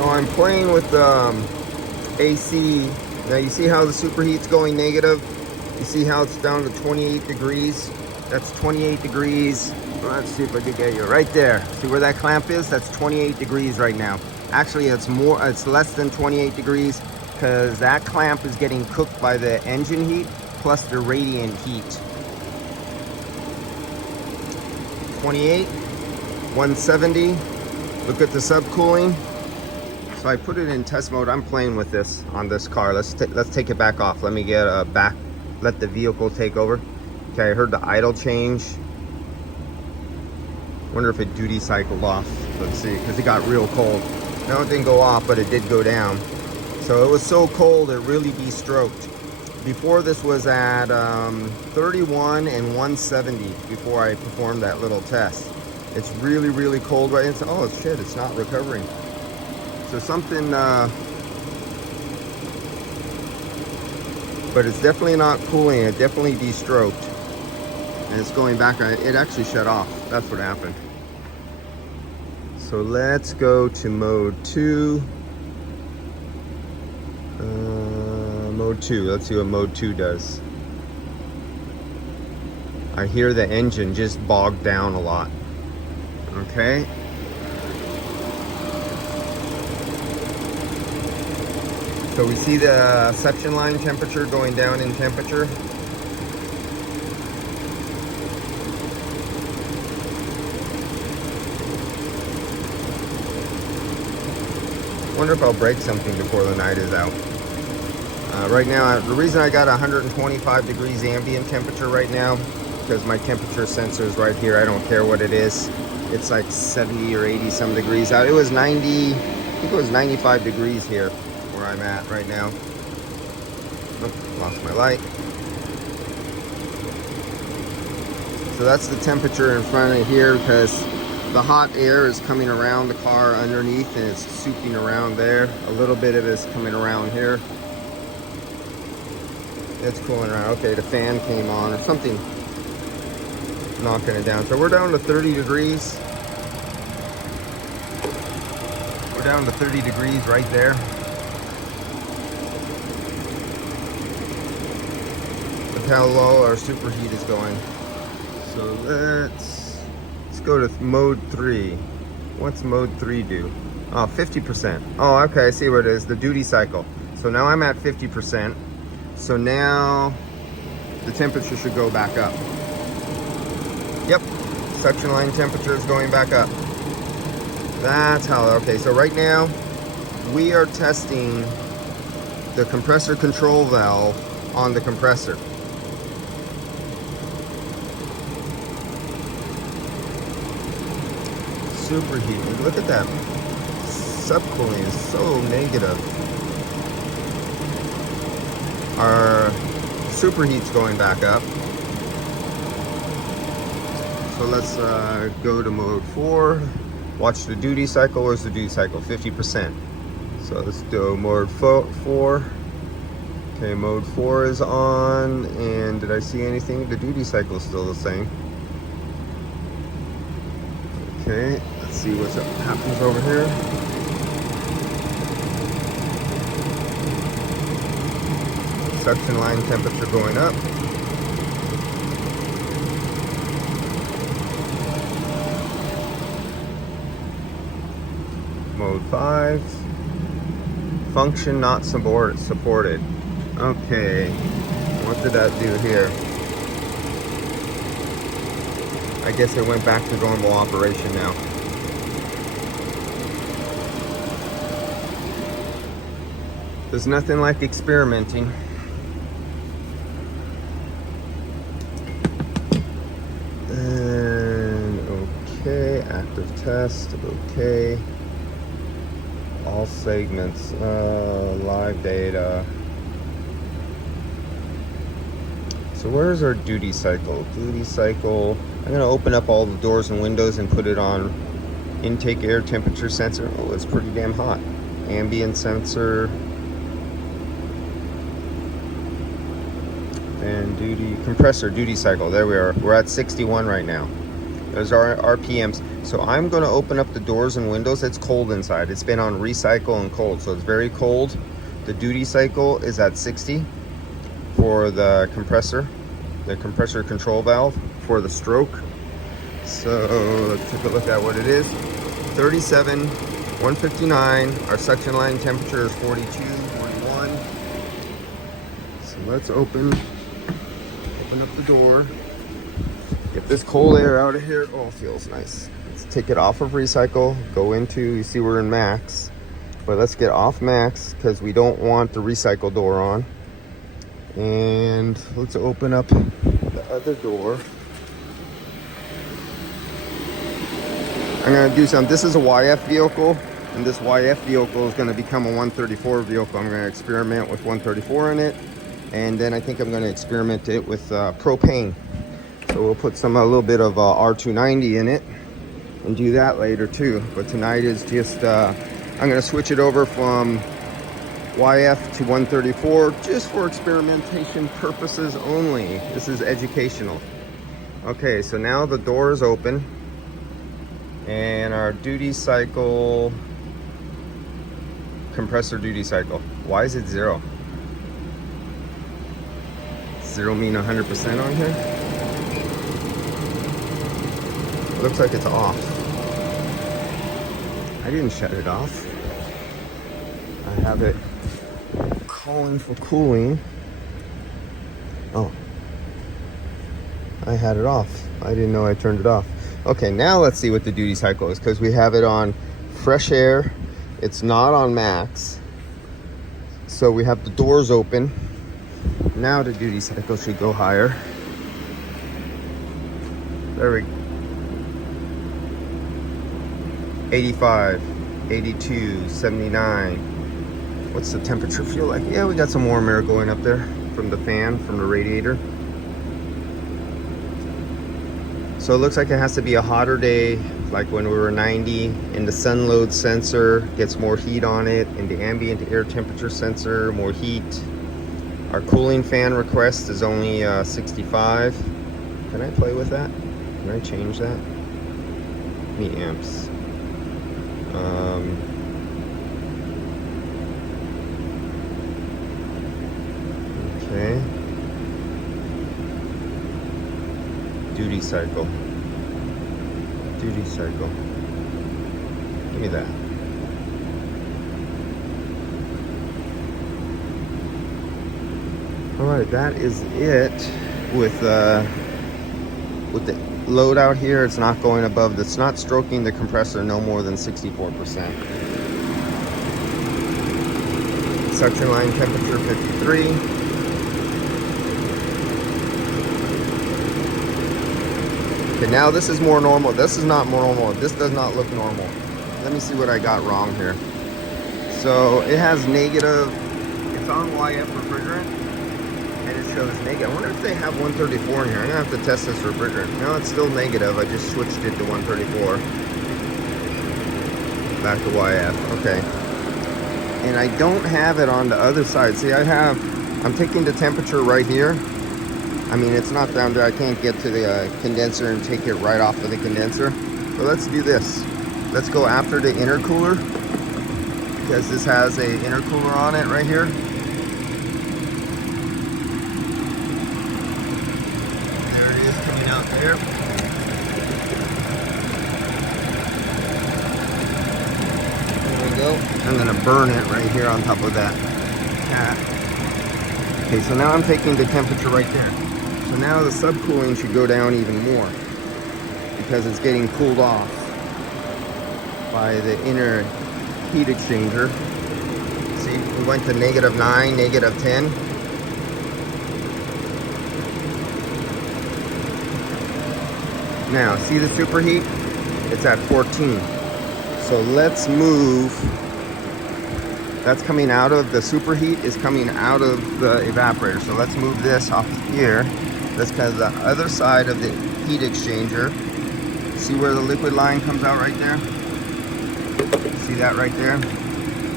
So I'm playing with AC. Now you see how the superheat's going negative? You see how it's down to 28 degrees? That's 28 degrees. Let's see if I can get you right there. See where that clamp is? That's 28 degrees right now. Actually, it's less than 28 degrees because that clamp is getting cooked by the engine heat plus the radiant heat. 28, 170. Look at the subcooling. So I put it in test mode. I'm playing with this on this car. Let's take it back off. Let me get back. Let the vehicle take over. Okay, I heard the idle change. Wonder if it duty cycled off. Let's see, because it got real cold. No, it didn't go off, but it did go down. So it was so cold, it really de-stroked. Before this was at 31 and 170 before I performed that little test. It's really, really cold right now. Oh shit, it's not recovering. So something, but it's definitely not cooling. It definitely de-stroked. And it's going back. It actually shut off. That's what happened. So let's go to mode 2. Mode 2. Let's see what mode 2 does. I hear the engine just bogged down a lot. Okay. So we see the suction line temperature going down in temperature. Wonder if I'll break something before the night is out. Right now, the reason I got 125 degrees ambient temperature right now, because my temperature sensor is right here. I don't care what it is. It's like 70 or 80 some degrees out. It was 90, I think it was 95 degrees here where I'm at right now. Oh, lost my light. So that's the temperature in front of here, because the hot air is coming around the car underneath and it's souping around there. A little bit of it is coming around here. It's cooling around. Okay, the fan came on or something, knocking it down. So we're down to 30 degrees. We're down to 30 degrees right there. Look how low our superheat is going. So let's go to mode 3. What's mode 3 do? Oh, 50%. Oh, okay, I see what it is. The duty cycle. So now I'm at 50%. So now the temperature should go back up. Yep, suction line temperature is going back up. That's how, okay, so right now we are testing the compressor control valve on the compressor. Superheating, look at that. Subcooling is so negative. Our superheat's going back up. So let's go to mode 4. Watch the duty cycle. Where's the duty cycle? 50%. So let's do mode 4. Okay, mode 4 is on. And did I see anything? The duty cycle is still the same. Okay, let's see what happens over here. Suction line temperature going up. Mode 5. Function not supported. Okay, what did that do here? I guess it went back to normal operation now. There's nothing like experimenting. Okay, active test, okay. All segments, live data. So where's our duty cycle? Duty cycle, I'm gonna open up all the doors and windows and put it on intake air temperature sensor. Oh, it's pretty damn hot. Ambient sensor. And duty, compressor duty cycle, there we are. We're at 61 right now. Those are RPMs. So I'm going to open up the doors and windows. It's cold inside. It's been on recycle and cold, so it's very cold. The duty cycle is at 60 for the compressor control valve for the stroke. So let's take a look at what it is. 37, 159. Our suction line temperature is 42, 41. So let's open up the door. Get this cold air out of here. Oh, it feels nice. Let's take it off of recycle. Go into, you see we're in max. But let's get off max because we don't want the recycle door on. And let's open up the other door. I'm going to do some, this is a YF vehicle, and this YF vehicle is going to become a 134 vehicle. I'm going to experiment with 134 in it, and then I think I'm going to experiment it with propane. So we'll put a little bit of R290 in it and do that later too. But tonight is just, I'm going to switch it over from YF to 134 just for experimentation purposes only. This is educational. Okay, so now the door is open. And our duty cycle, compressor duty cycle. Why is it 0? 0 mean 100% on here? Looks like it's off. I didn't shut it off. I have it calling for cooling. Oh, I had it off. I didn't know I turned it off. Okay, now let's see what the duty cycle is, because we have it on fresh air. It's not on max. So we have the doors open. Now the duty cycle should go higher. There we go. 85, 82, 79. What's the temperature feel like? Yeah, we got some warm air going up there from the fan, from the radiator. So it looks like it has to be a hotter day, like when we were 90, and the sun load sensor gets more heat on it, and the ambient air temperature sensor, more heat. Our cooling fan request is only 65. Can I play with that? Can I change that? Milliamps. Okay. Duty cycle. Duty cycle. Give me that. Alright, that is it with the load out here. It's not going above, it's not stroking the compressor no more than 64%. Suction line temperature 53. Okay, now this is more normal. This is not more normal. This does not look normal. Let me see what I got wrong here. So it has negative, it's on YF refrigerant, and it shows negative. I wonder if they have 134 in here. I'm gonna have to test this refrigerant. No, it's still negative. I just switched it to 134. Back to YF, okay. And I don't have it on the other side. See, I'm taking the temperature right here. I mean, it's not down there. I can't get to the condenser and take it right off of the condenser. So let's do this. Let's go after the intercooler, because this has a intercooler on it right here. There it is coming out there. There we go. I'm gonna burn it right here on top of that cat. Okay, so now I'm taking the temperature right there. So now the subcooling should go down even more, because it's getting cooled off by the inner heat exchanger. See, we went to -9, -10. Now, see the superheat? It's at 14. So let's move. That's coming out of the superheat, is coming out of the evaporator. So let's move this off here. That's kind of the other side of the heat exchanger. See where the liquid line comes out right there? See that right there?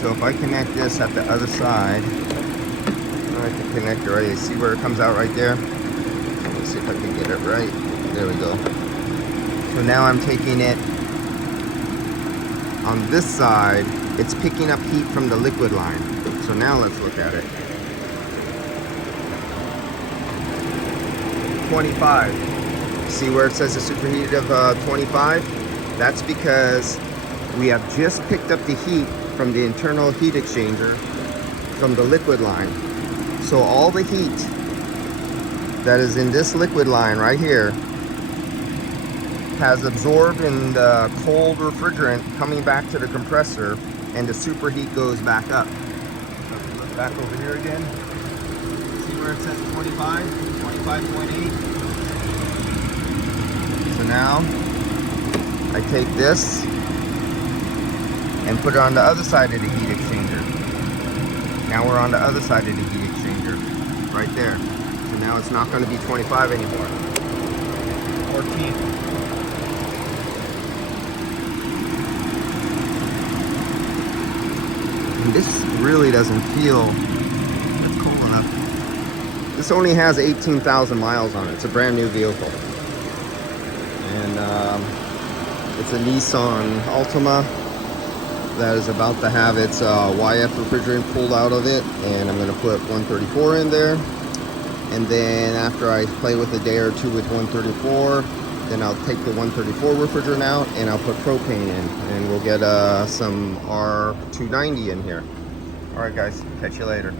So if I connect this at the other side, I can connect it right. See where it comes out right there? Let me see if I can get it right. There we go. So now I'm taking it on this side, it's picking up heat from the liquid line. So now let's look at it. 25. See where it says the superheated of 25? That's because we have just picked up the heat from the internal heat exchanger from the liquid line. So all the heat that is in this liquid line right here has absorbed in the cold refrigerant coming back to the compressor, and the superheat goes back up. So if we look back over here again, see where it says 25, 25.8. So now I take this and put it on the other side of the heat exchanger. Now we're on the other side of the heat exchanger, right there. So now it's not going to be 25 anymore. 14. And this really doesn't feel it's cold enough. This only has 18,000 miles on it. It's a brand new vehicle. And it's a Nissan Altima that is about to have its YF refrigerant pulled out of it, and I'm going to put 134 in there. And then after I play with a day or two with 134, then I'll take the 134 refrigerant out and I'll put propane in, and we'll get some R290 in here. All right guys, catch you later.